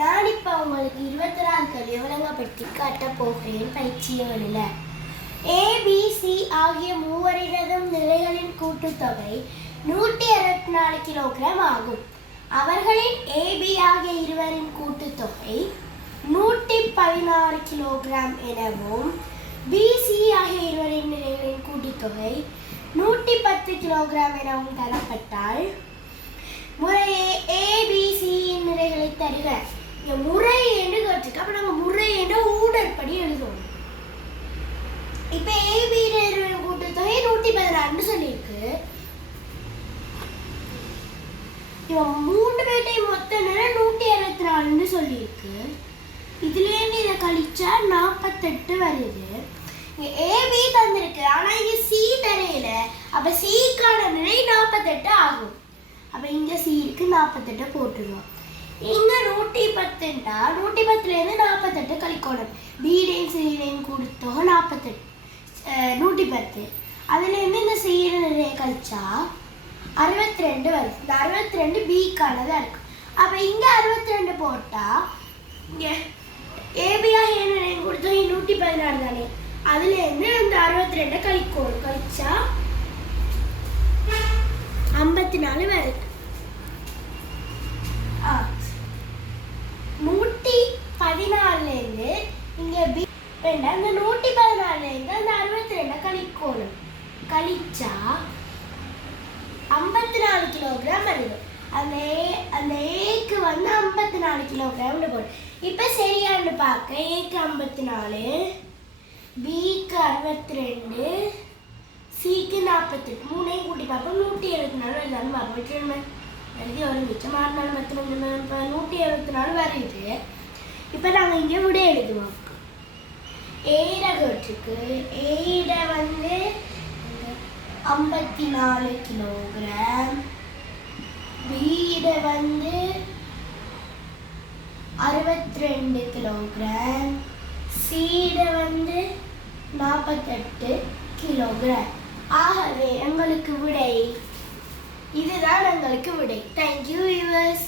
நான் இப்போ உங்களுக்கு 26 கேள்வி விளங்கப்படுத்தி காட்டப் போகிறேன். பயிற்சிகளில் ஏபிசி ஆகிய மூவரினதும் நிலைகளின் கூட்டுத்தொகை 164 கிலோகிராம் ஆகும். அவர்களின் ஏபி ஆகிய இருவரின் கூட்டுத்தொகை 116 கிலோகிராம் எனவும் பிசி ஆகிய இருவரின் நிலைகளின் கூட்டுத்தொகை 110 கிலோகிராம் எனவும் தரப்பட்டால் முறையே ஏபிசியின் நிறைகளை தருக. முறை என்று கேட்டிருக்கு. அப்போ நம்ம முறை என்ற ஊடற்படி எழுதுவோம். இப்போ ஏபி கூட்டுத்தொகை 116 சொல்லியிருக்கு. இவன் 3 பேர்ட்டையும் மொத்த நேரம் 164 சொல்லியிருக்கு. இதுலேருந்து இதை கழிச்சா 48 வருது. ஏபி தந்திருக்கு, ஆனால் இங்கே சி தரையில. அப்போ சிக்கான நிலை 48 ஆகும். அப்போ இங்கே சி இருக்கு, 48 போட்டுருவோம். இங்கே 110ண்டா 110லேருந்து 48 கழிக்கணும். பிடையும் சிடையும் கூட்டுத்தொகை 48 110. அதுலேருந்து இந்த சீர நிறைய கழிச்சா 62 வருது. இந்த 62 பிக்கானதாக இருக்கும். அப்போ இங்கே 62 போட்டால் இங்கே ஏபியாக நிறைய கூட்டுத்தொகை 116 தானே. அதுலேருந்து அந்த 62 கழிக்கணும். கழிச்சா 54 வருது. 114லேருந்து இங்கே பி வேண்டாம். அந்த 114லேருந்து அந்த 62 கழிக்கணும். கழிச்சா 54 கிலோகிராம் வருது. அந்த ஏக்கு வந்து 54 கிலோகிராம்னு போடும். இப்போ சரியானு பார்க்க ஏக்கு 54, பிக்கு 62, சிக்கு 48, மூணையும் கூட்டி பார்ப்போம். 174 வருதான்னு பார்ப்போம். எழுதி ஒரு மிச்சம் 174 வருது. இப்போ நாங்கள் இங்கே விட எழுதுவோம். ஏட கேட்டுருக்கு. ஏட வந்து 54 கிலோகிராம், பீட வந்து 62 கிலோகிராம், சீட வந்து 48 கிலோகிராம். ஆகவே எங்களுக்கு விடை இதுதான். எங்களுக்கு விடை. Thank you viewers.